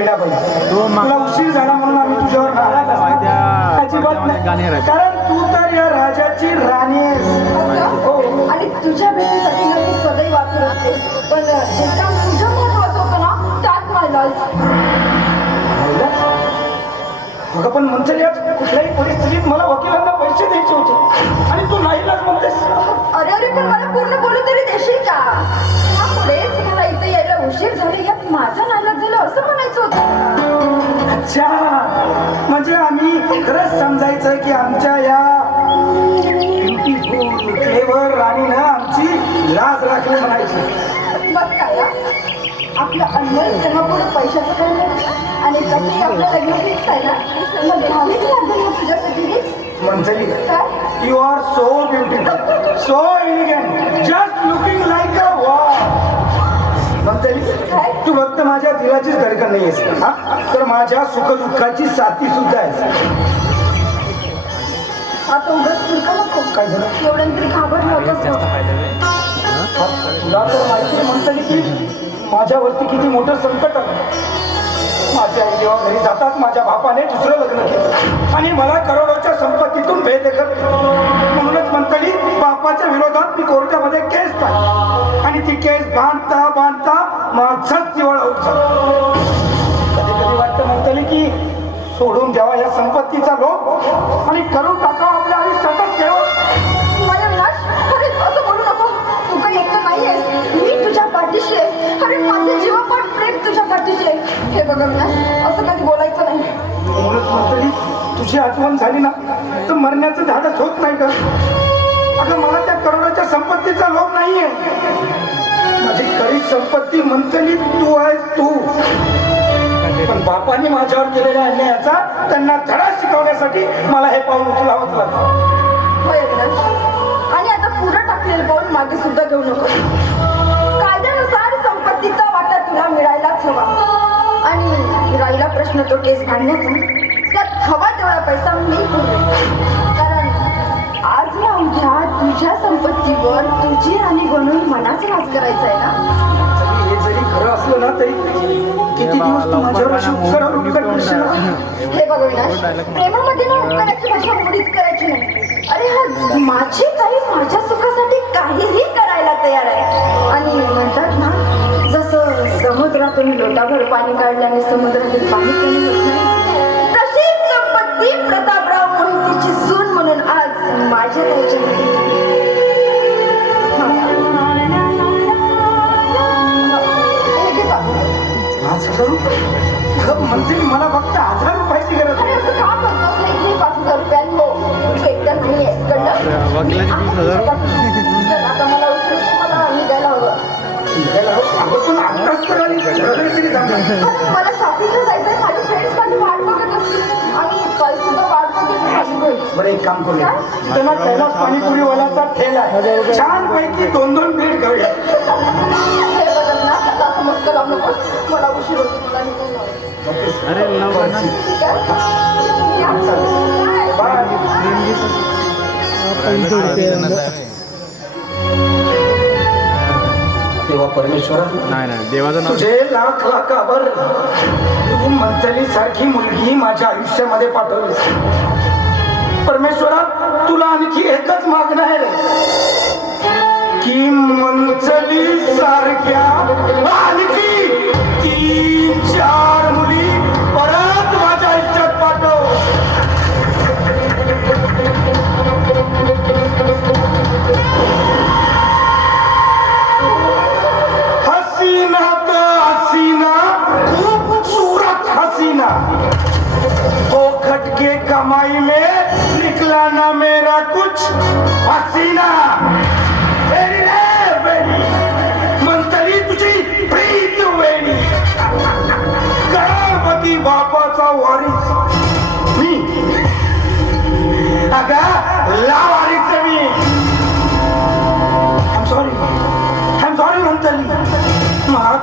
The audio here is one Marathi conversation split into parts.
वेडा बाई तुला उशीर झाला म्हणून आम्ही तुझ्यावर अजिबात नाही. राहते. कारण तू तर या राजाची राणी आहेस. हो आणि तुझ्या भेटीसाठी ना मी सदैव वापरत असते पण काम तुझं महत्वाचं होतं ना त्यात अगं पण म्हणतं या कुठल्याही परिस्थितीत मला वकिलांना पैसे द्यायचे होते. आणि तू नाही लाग म्हणतेस. अरे अरे पण मला पूर्ण बोलू तरी देशील का? यायला उशीर झाले यात माझा नाईलाज झालं असं म्हणायचं होतं अच्छा म्हणजे आम्ही खरंच समजायचं की आमच्या या क्लेवर राणीनं आमची लाज राखली म्हणायची बघ काय हा? आपलं अनमोल तेव्हा पुढे पैशाचं काय आणि तसंही आपलं लग्न फिक्स आहे ना मग घ्यावीच लागेल ना तुझ्यासाठी गिफ्ट मंथली काय you are so beautiful so elegant just looking like a काय? तू फक्त माझ्या दिलाचीच धडकन नाही आहेस हा? तर माझ्या सुखदुःखाची साथी सुद्धा आहेस. आता उगाच तुरका नको. काय झालं? एवढं तरी घाबरलं. तुला तर माहिती म्हणतली की माझ्यावरती किती मोठं संकट आलं. माझ्या आई जेव्हा घरी जातात माझ्या बापाने दुसरं लग्न केलं. आणि मला करोडोच्या संपत्तीतून बेदखल केलं. म्हणूनच म्हणतली बापाच्या विरोधात मी कोर्टामध्ये केस पाहिली आणि ती केस बांधता बांधता माझाच दिवाळा होत कधी कधी वाटतं म्हणतली की सोडून द्यावा या संपत्तीचा लोभ आणि करून टाकावा आपल्या आयुष्याचा ठेव पाठीशी आहे. अरे माझे जीवापाठ प्रेम तुझ्या पाठीशी आहे. हे बघा असं कधी बोलायचं नाही. तुझी आठवण झाली ना तर मरण्याचं धाडस होत नाही का अगं मला त्या करोडाच्या संपत्तीचा लोभ नाहीये. माझी खरी संपत्ती म्हणतली तू आहेस तू. पण बापाने माझ्यावर केलेल्या अन्यायाचा त्यांना धडा शिकवण्यासाठी मला हे पाऊल उचलावंच लागलं. आणि आता पुढं टाकलेलं पाऊल मागे सुद्धा घेऊ नको. कायद्यानुसार संपत्तीचा वाटा तुला मिळायलाच हवा. आणि राहिला प्रश्न तो केस भांडण्याचा. त्यात हवा तेवढा पैसा मी ना उद्या तुझ्या संपत्तीवर तुझी राणी बनवून मनाच राज करायचा आहे ना? हे जरी खरं असलं ना तरी किती दिवस तू माझ्यावर अशी उपकार उपकार करशील ना? हे बघ विनाश प्रेमामध्ये ना उपकाराची भाषा मुळीच करायची नाही. अरे हा माझी ताई माझ्या सुखासाठी काहीही करायला तयार आहे. आणि म्हणतात ना जसं समुद्रातून लोटाभर पाणी काढल्याने समुद्रातील पाणी कमी होत नाही तशीच संपत्ती प्रतापराव माझ्या. हा. हे म्हणते मला फक्त हजार रुपयाची गरज मला शॉपिंगला जायचंय माझे फ्रेंड्स माझी वाट बघत असतील बरं एक काम करूया. ना कैलास पाणीपुरी ठेला आहे छान पैकी दोन दोन प्लेट घेऊया हे मला उशीर. अरे. तेव्हा परमेश्वरा नाही नाही देवाचं नाव तुझे लाख लाख आभार तू मंथली सारखी मुलगी माझ्या आयुष्यामध्ये पाठवलीस. परमेश्वरा तुला आणखी एकच मागणं आहे. की मंचली सारख्या आणखी तीन चार मुली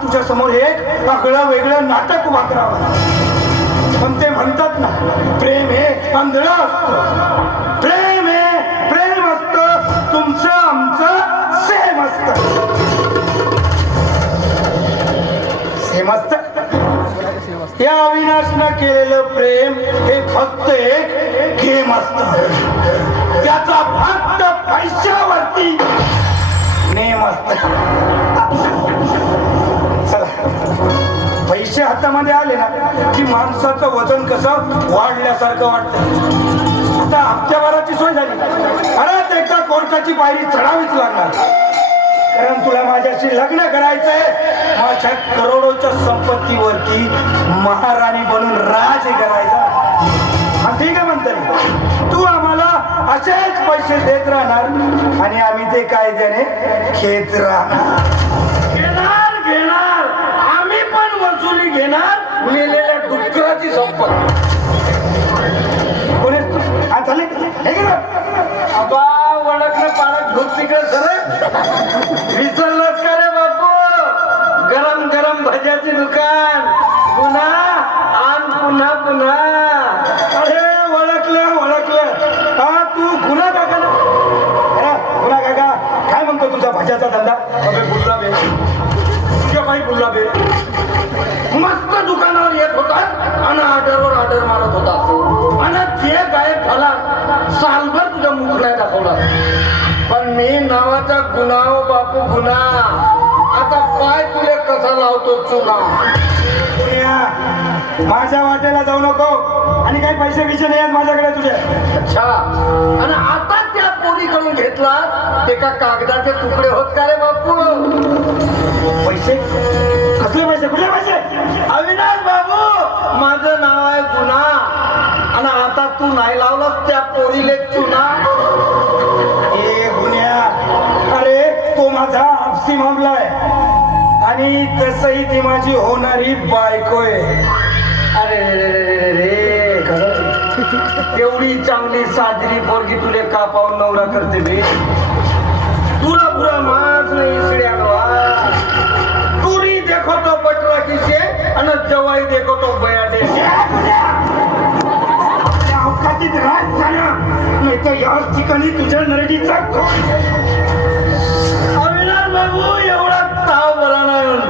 मला तुझ्या समोर एक आगळं वेगळं नाटक उभा करावं पण ते म्हणतात ना प्रेम हे आंधळ असत. प्रेम हे प्रेम असतं. तुमचं आमचं सेम असतं. सेम असतं. या अविनाशनं केलेलं प्रेम हे फक्त एक गेम असत. त्याचा फक्त पैशावरती नेम असत. पैसे हातामध्ये आले ना की माणसाचं वजन कसं वाढल्यासारखं वाटतं. आता हप्त्याभराची सोय झाली. परत एकदा कोर्टाची पायरी चढावीच लागणार. कारण तुला माझ्याशी लग्न करायचंय माझ्या करोडोच्या संपत्तीवरती महाराणी बनून राज करायचा. हा ठीक आहे म्हणते तू आम्हाला असेच पैसे देत राहणार आणि आम्ही ते कायद्याने खेत राहणार घेणार घेणार आम्ही पण वसुली लिहिलेल्या मेलेल्या डुकराची संपत्ती कोणी हा, हे घे ना. पाण्यात धूत तिकडे सर. विसरलंच का रे बापू? गरम गरम भज्याची दुकान. नावाचा गुन्हा हो बापू गुन्हा. आता पाय तुले कसा लावतो चुना? माझ्या वाटेला जाऊ नको. आणि काही पैसे बिसे नाही माझ्याकडे तुझे. अच्छा. आणि आता त्या पोरीकडून घेतला ते का कागदाचे तुकडे होत का रे बापू? पैसे? कसले पैसे? कुठले पैसे? अविनाश बाबू माझं नाव आहे गुन्हा. आणि आता तू नाही लावलंस त्या पोरीले चुना? माझा आपसी आहे आणि तसही ती माझी होणारी बायको आहे. अरे रे रे एवढी चांगली साजरी पोरगी तुले का पाहून नवरा करते मी तुला बुरा मास नाही इसड्या तुरी देखो तो बटरा किसे आणि जवाई देखो तो बयाटे राज झाला. नाही तर याच ठिकाणी तुझ्या नरडीचा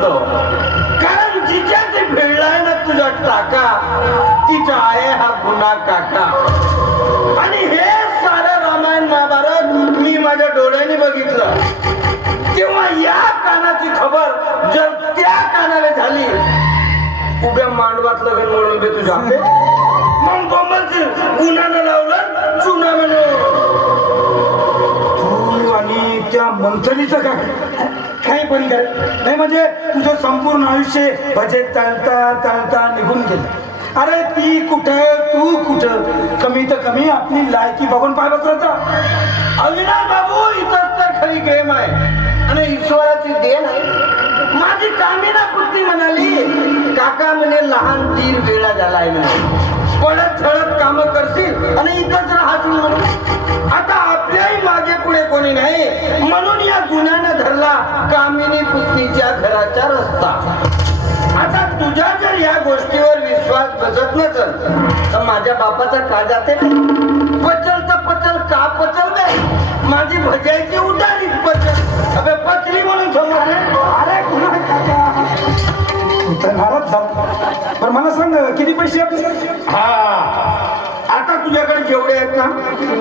नाही म्हणतो कारण जिच्याचे भिडलाय ना तुझा टाका तिचा आहे हा गुन्हा काका. आणि हे सारं रामायण महाभारत मी माझ्या डोळ्यांनी बघितलं. तेव्हा या कानाची खबर जर त्या कानाला झाली उभ्या मांडवात लग्न मोडून बे तुझ्या. मग बोंबलशील गुन्ह्यानं लावलं चुना म्हणून आणि त्या मंथलीचं काय? काही पण कर नाही म्हणजे तुझं संपूर्ण आयुष्य भजे तळता तळता निघून गेलं. अरे ती कुठं तू कुठं? कमी तर कमी आपली लायकी बघून पाय बसरायचा अविनाश बाबू इथंच तर खरी गेम आहे. आणि ईश्वराची देण आहे. माझी कामिना पुत्री म्हणाली? काका म्हणे लहान तीर वेळा झालाय म्हणे. पडत झडत काम करशील आणि इथंच राहशील म्हणून. आता आपल्याही मागे पुढे कोणी नाही. म्हणून या गुन्ह्यानं धरला कामिनी पुतणीच्या घराचा रस्ता. आता तुझ्या जर या गोष्टीवर विश्वास बसत नसल तर माझ्या बापाचा का जाते? पचल तर पचल का पचल बे? माझी भजायची उडाली पचल. अबे पचली म्हणून समोर. अरे तर नाराज झाला. बरं मला सांग किती पैसे आपले? आता तुझ्याकडे जेवढे आहेत ना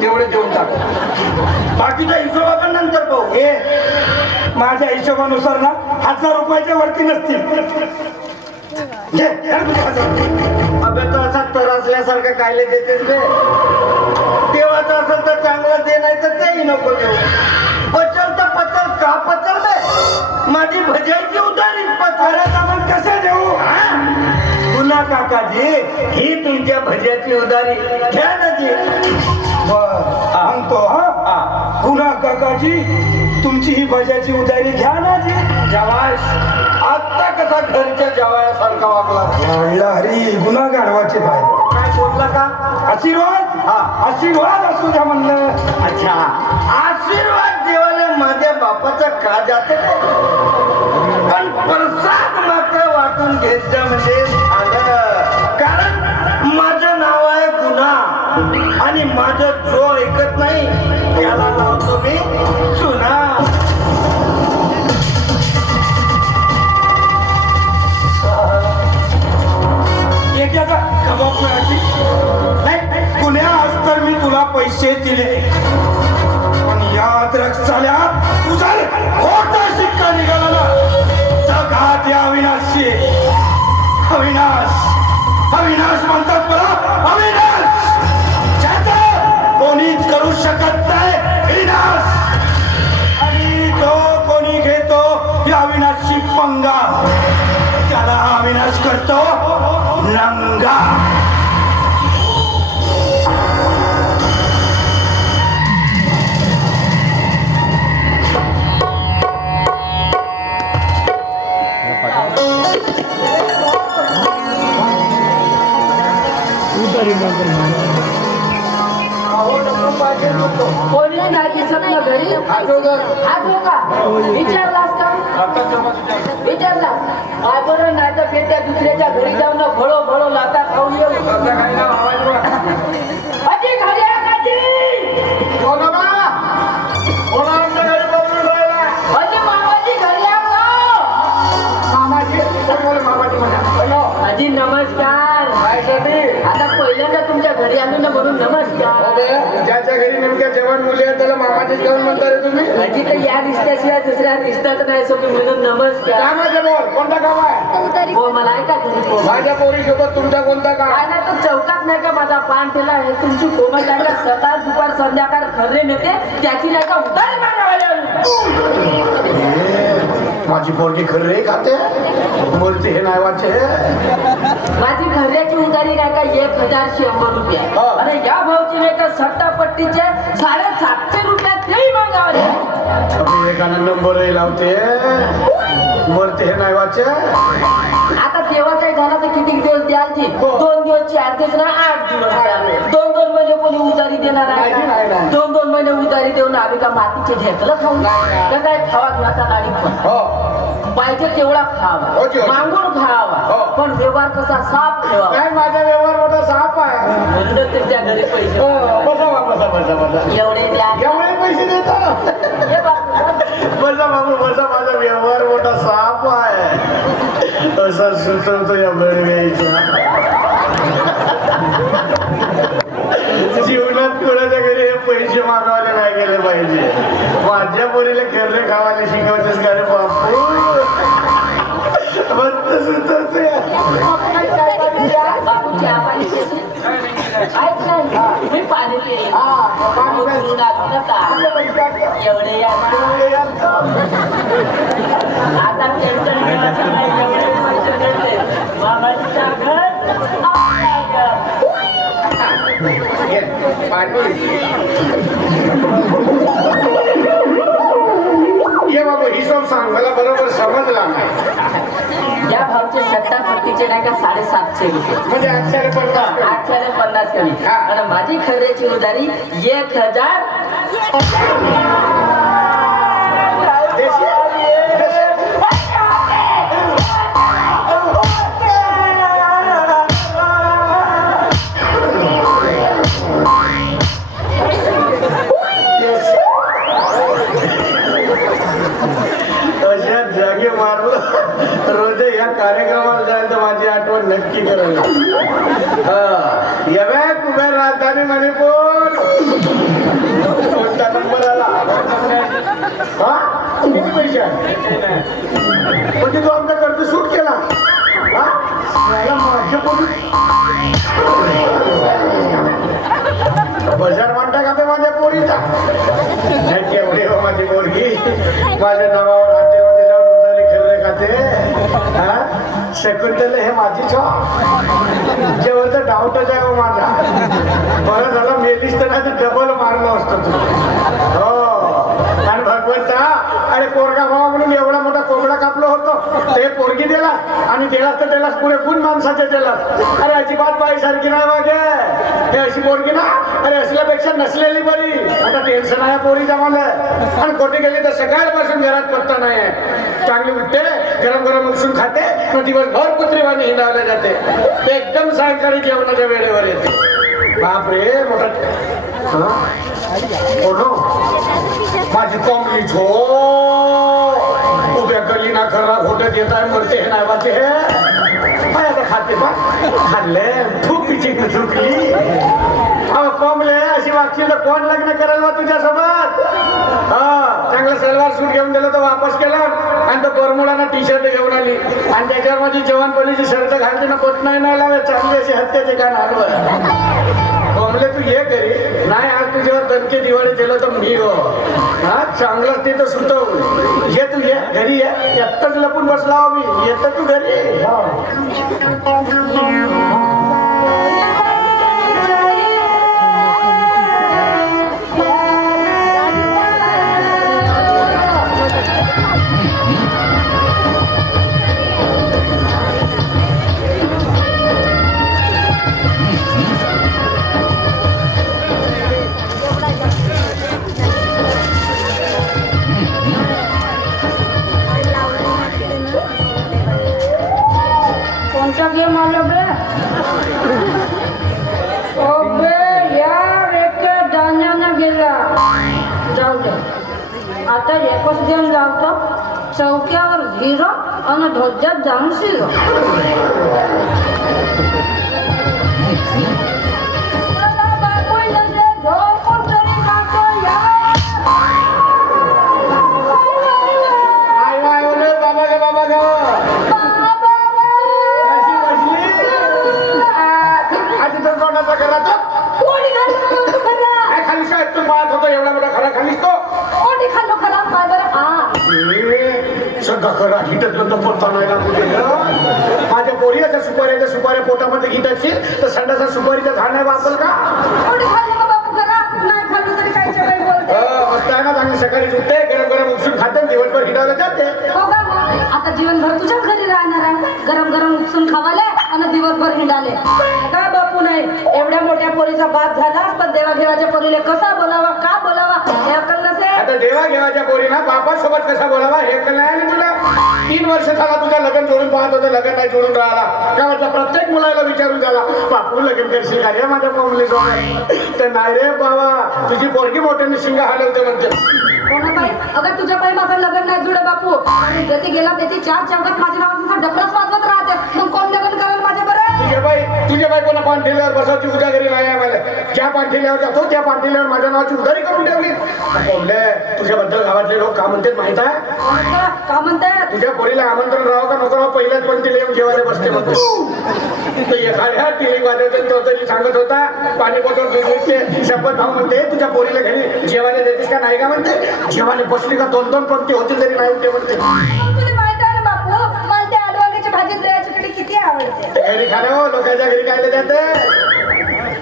तेवढे देऊन टाक. बाकीचा हिशोब आपण नंतर पाहू. हे माझ्या हिशोबानुसार ना हजार रुपयाच्या वरती नसतील. अबे तो असा तरसल्यासारखं कायले देतेस बे देवाचं असेल तर चांगलं दे नाही तर तेही नको देऊ. पचल तर पचल का पचल माझी भजायची उदारी पचल आपण कसे देऊ? पुन्हा काकाजी ही तुमच्या भज्याची उदारी. घ्या ना जी सांगतो हा. पुन्हा काकाजी तुमची ही बजाची उदारी घ्या ना जी जवाश आत्ता कसा घरच्या जवायासारखा वागला. हरी गुन्हा गाढवाचे बाय. काय बोलला का? आशीर्वाद? हा. आशीर्वाद असू द्या म्हणलं. अच्छा. आशीर्वाद देवाला माझ्या बापाचा का जाते? पण प्रसाद मात्र वाटून घेत जा म्हणजे माझं जो ऐकत नाही. त्याला लावतो मी चुना. याचा कबाब नाही गुन्ह्या आज तर मी तुला पैसे दिले. पण या द्रक्ष चाल्या तुझा खोटा शिक्का निघाला कोणी नाही दिसत ना घरी? आजो का विचारलास का विचारला. काय बरं नाही तर पेट्या दुसऱ्याच्या घरी जाऊन भळो भळो लाता खाऊन येऊ. पहिल्यांदा तुमच्या घरी आलो ना म्हणून नमस्कार. ज्याच्या घरी नेमक्या जेवण मुली आहेत त्याला मामाचीच घेऊन म्हणता रे तुम्ही? अजी तर या रिश्त्याशिवाय दुसऱ्या रिश्त्यात नाही सोबत म्हणून नमस्कार. बोल? कोणता काम आहे? हो मला आहे का घरी माझ्या पोरी सोबत तुमचा कोणता काम? काय नाही तर चौकात नाही का माझा पान ठेला आहे तुमची कोमल नाही का? सकाळ दुपार संध्याकाळ खर्रे नेते त्याची नाही का उतारी मागायला माझी पोरगी खरं रे खाते मूर्ती हे नावाचे माझी खर्याची उतारी काय का? एक हजार शंभर रुपये. आणि या भाऊची नाही का सट्टापट्टीचे साडेसातशे रुपयात तेही मागावले. एकानं नंबर लावते. मूर्ती हे नावाचे आता देवाचा झाला तर किती दिवस द्याल ती? हो. दोन दिवस चार दिवस ना आठ दिवस. दोन दोन महिने कोणी उतारी देणार आहे. दोन दोन महिने उतारी देऊन आम्ही का मातीचे ढेकलं नाही. का काय खावा घ्यायचा गाडी पण. हो. पाहिजे तेवढा खावा. हो. मागून खावा. पण व्यवहार कसा साफ ठेवा. काय माझा व्यवहार मोठा साप आहे. म्हणून तुमच्या घरी पैसे एवढे द्या. एवढे पैसे देतो. हे बाबा. बसा बाबू बसा माझा व्यवहार मोठा साप आहे. असा सुचवतो या बडव्याचा जीवनात कोणाच्या घरी पैसे मागवायला नाही गेले पाहिजे. माझ्या पोरीला खेळले खावायला शिकवतेस का रे बापू? मस्त सुचवते मी पाणी एवढे आता ये बाबू हिशोब सांग मला बरोबर समजला नाही. या भावचे सट्टा पट्टीचे नाही का साडेसातशे रुपये. म्हणजे अक्षर पडतात आठशे आणि पन्नास कमी. आणि माझी खरेदीची उधारी एक हजार पैसे आहे? म्हणजे तो आमचा कर्ज सूट केला. बजार म्हणता का ते माझ्या पोरीचा? नाही हो माझी पोरगी. माझ्या नावावर हॉटेलमध्ये जाऊन उधारी खरेदी खाते. हा? शकुंतल हे माझी छो जेवढं डाऊटच आहे हो माझा. बरं झालं मेलीस तर नाही तर डबल मारलं असतं तू. हो. आणि भगवंता अरे पोरगा भावा म्हणून एवढा मोठा कोंबडा कापलो होतो. ते पोरगी दिला आणि दिलास तर दिलास पुढे गुण माणसाचे दिला. अरे अजिबात बाई सारखी नाही वागे. हे अशी पोरगी ना अरे असल्यापेक्षा नसलेली बरी. आता टेन्शन आहे पोरी मला. आणि कोठे गेली तर सकाळपासून घरात पत्ता नाही आहे चांगली उठते गरम गरम उसून खाते मग दिवसभर कुत्रीवाणी हिंडावल्या जाते. ते एकदम सायंकाळी जेवणाच्या वेळेवर येते. बापरे मोठा हा? कोण माझी कोंबडी झो। उभ्या गली ना खरा खोटत येत आहे मरते हे नावाचे हे? काय खाते बा। खाल्ले खूप पिची चुकली अहो कोंबले अशी वागशील तर कोण लग्न करेल बा तुझ्यासोबत? हा चांगला सलवार सूट घेऊन दिलं तर वापस केलं आणि तो बरमुडाना टी शर्ट घेऊन आली. आणि त्याच्यावर माझी जवानपणीची शर्ट घालते ना पोत नाही ना लावे चांगली अशी हत्याचे काय हलवत कोंबले तू ये घरी. नाही आज तुझ्यावर दणके दिवाळी दिलं तर मी हो. हा चांगलं ते तर सुटव ये तू ये घरी ये. एकटाच लपून बसला हो मी. येतो तू घरी. हो. जीवनभर तुझ्याच घरी राहणार आहे. गरम गरम उपसून खावाले आणि दिवसभर हिंडाले. का बापू नाही? एवढ्या मोठ्या पोरीचा बाप झाला पण देवाघेवाच्या पोरीले कसा बोलावा का बोलावा? हे अक्कल नसे आता देवा घेवाच्या पोरीना बापासोबत कसा बोलावा हे अक्कल नाही तुला? तीन वर्ष झाला तुझ्या लग्न जोडून पाहत होतं लग्न नाही जोडून राहिला. काय म्हटलं प्रत्येक मुलाला विचारून झाला बापू लग्न करशील का रे माझ्या कोंबली सोबत तर नाही रे बाबा तुझी पोरगी मोठ्याने शिंगा हलवते म्हणते. कोणा पायी अगर तुझ्या पायी माझं लग्न नाही जुडे बापू. आणि गेला तेथे चार चौकात माझ्या नावाचा डबराच वाजवत राहते. मग कोण लग्न करेल माझ्या तुझ्या बाई तुझ्या कोणा पान ठेल्यावर बसायची उद्या घरी नाही आम्हाला. ज्या पान ठेल्यावर जातो त्या पान ठेल्यावर माझ्या नावाची उधारी करून ठेवली. बोलले तुझ्याबद्दल गावातले लोक का म्हणतात माहीत आहे? का- म्हणतात? तुझ्या पोरीला आमंत्रण राहावं का नको राहावं? पहिल्याच पण तिला येऊन जेवायला बसते म्हणते. एखाद्या तिने वाजवते तो तरी सांगत होता पाणी बॉटल विकते शपथ भाऊ म्हणते तुझ्या पोरीला घरी जेवायला देतेस का? नाही का म्हणते? जेवायला बसली का? दोन दोन पंक्ती होतील तरी नाही ते म्हणते तुला माहीत आहे ना बापू मला ते आडवांग्याची भाजी दह्याची कढी किती आवडते घरी खाणं हो लोकांच्या घरी खायला जाते.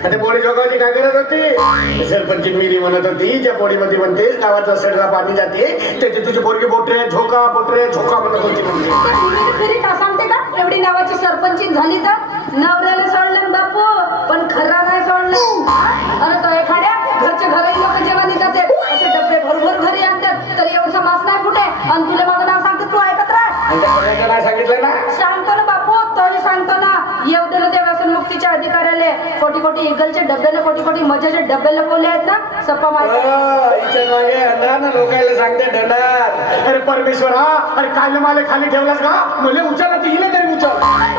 आणि पोळी जोगावची काय करत होती? सरपंच मिरी म्हणत होती त्या पोळीमध्ये म्हणते गावाचा सडला पाणी जाते त्याची तुझी पोरगी बोटरे झोका बोटरे झोका म्हणत होती. खरी का सांगते का? एवढी नावाची सरपंची झाली तर? नवऱ्याला सोडलं बापू पण खरा नाही सोडलं. अरे तो एखाद्या घरच्या घरही लोक जेव्हा तर एवढा मास नाही कुठे? आणि तुला माझं नाव सांगते तू ऐकत राह. सांगितलं ना? सांगतो ना बापू तोही सांगतो ना. येऊ दिलं ते व्यसन मुक्तीच्या अधिकाऱ्याले. कोटी कोटी इगलचे डब्याला कोटी कोटी मजाचे डबे लपवले आहेत ना? सप्पा मागे. लोकायला सांगते अरे परमेश्वरा अरे काल माले खाली ठेवलास का? मुले उचलला ती हिला तरी उचल.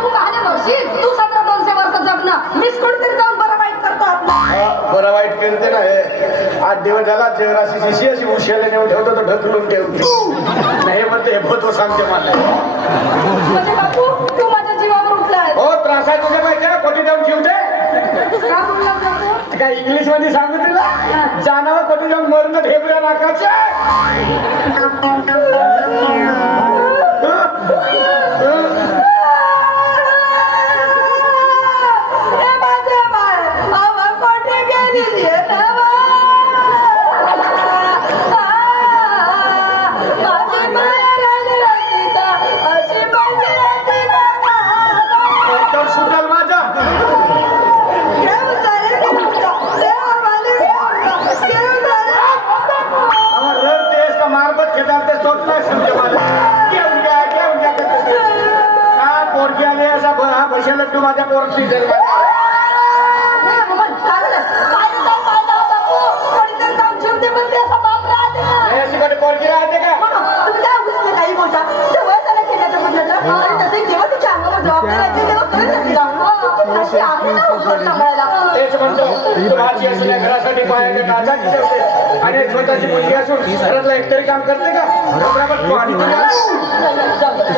तू बसशील तू सतरा दोनशे वर्ष जगणं. मीच कोणतरी जाऊन बरं वाईट करतो आपलं. हा, बरं वाईट करते ना हे. आठ दिवस झाला जेवराशी शिशी अशी उशियाला नेऊन ठेवतो तर ढकलून ठेवते. नाही म्हणते हे भतो सांगते मला. म्हणजे हो त्रास आहे तुझ्या पाहिजे कोटी जाऊन ठेवते काय इंग्लिशमध्ये सांगू तुला? जाणावं कोटी जाऊन मरण ढेबऱ्या नाकाच्या आणि एक स्वतःची मुलगी असून घरातलं एकतरी काम करते का?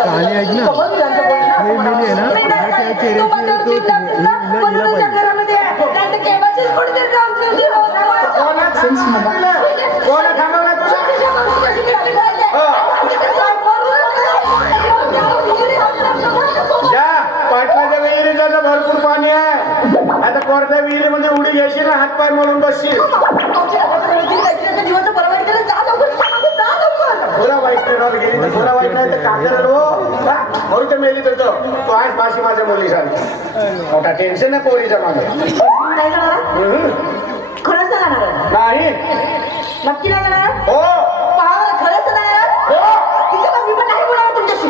आणि ऐक ना. हे मेली आहे. ना. चेहऱ्याची तू? हिला- हिला पाहिजे. कोणा थांबवलं भरपूर पाणी आहे. आता कोरत्या विहिरीमध्ये उडी घ्यायची ना हात पाय म्हणून बसशील थोडा वाईट करायला गेली तर थोडा वाईट नाही तर काकरल हो? हा? म्हणून तर मेली तर तो. तू आहेस माशी माझ्या मुलीसारखी मोठा टेन्शन आहे पोरीच्या मागे हम्म. खरंच नाही जाणार? नाही. नक्की नाही जाणार? हो. पहा खरंच नाही जाणार? हो. पण नाही तुमच्याशी.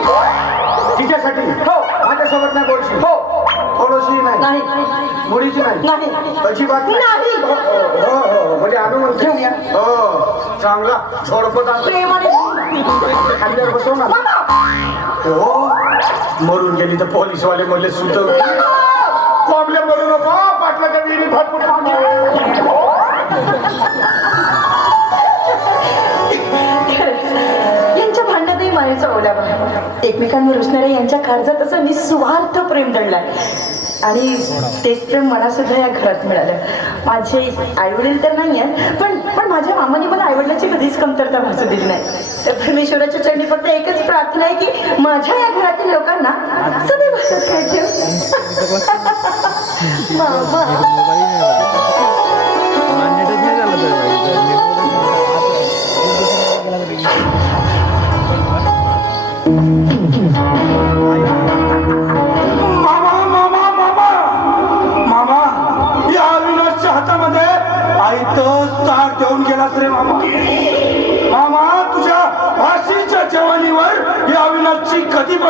तिच्यासाठी? हो. माझ्यासोबत नाही बोलशील? हो. थोडीशी नाही. नाही. मुलीची नाही. अजिबात नाही. हो हो, हो हो. म्हणजे आणू म्हणतो हो चांगला झोडपत प्रेमाने बसव ना. हो मरून गेली तर पोलीसवाले म्हणले सुतव प्रॉब्लेम मरू नको पाटलाच्या विहिरीत भरपूर पाणी आहे. यांच्या भांडणातही मानेचा ओलावा एकमेकांवर रुसणाऱ्या यांच्या काळजात असं निस्वार्थ प्रेम दडलाय. आणि तेच प्रेम मला सुद्धा या घरात मिळालं. माझे आई वडील तर नाही आहेत पण पण माझ्या मामाने मला आईवडिलाची कधीच कमतरता भासू दिली नाही. तर परमेश्वराच्या चरणी फक्त एकच प्रार्थना आहे की माझ्या या घरातील लोकांना सदैव हसत काय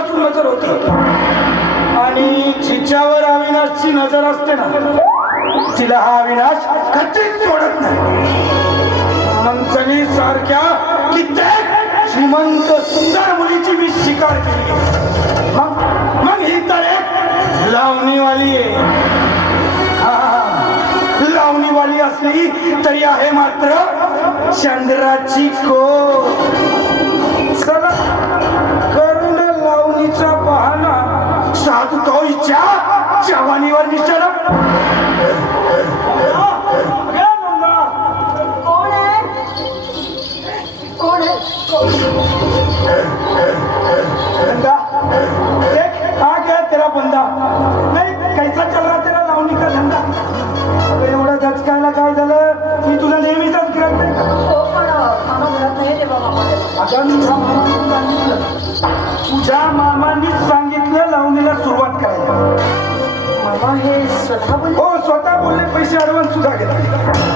कधीपासून नजर होती. आणि जिच्यावर अविनाशची नजर असते ना तिला हा अविनाश कधीच सोडत नाही. मंचनी सारख्या कित्येक श्रीमंत सुंदर मुलीची मी शिकार केली. मग मग ही तर एक लावणीवाली आहे. हा, लावणीवाली असली तरी आहे मात्र चंद्राची को साधू तो इच्छा जवानीवर निशाणा या नंदा. कोण आहे कोण आहे बंदा देख आ गया तेरा बंदा. नाही कैसा चल रहा तेरा लावणी का धंदा? एवढं दचकायला काय झालं? मी तुला नेहमीचाच गिरत नाही तुझ्या मामाने सांगितलं लावणीला सुरुवात करायला. मामा हे स्वतः हो स्वतः बोलले पैसे अडवून सुद्धा घेतले.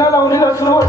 ይችላል። አሁን ይላስበል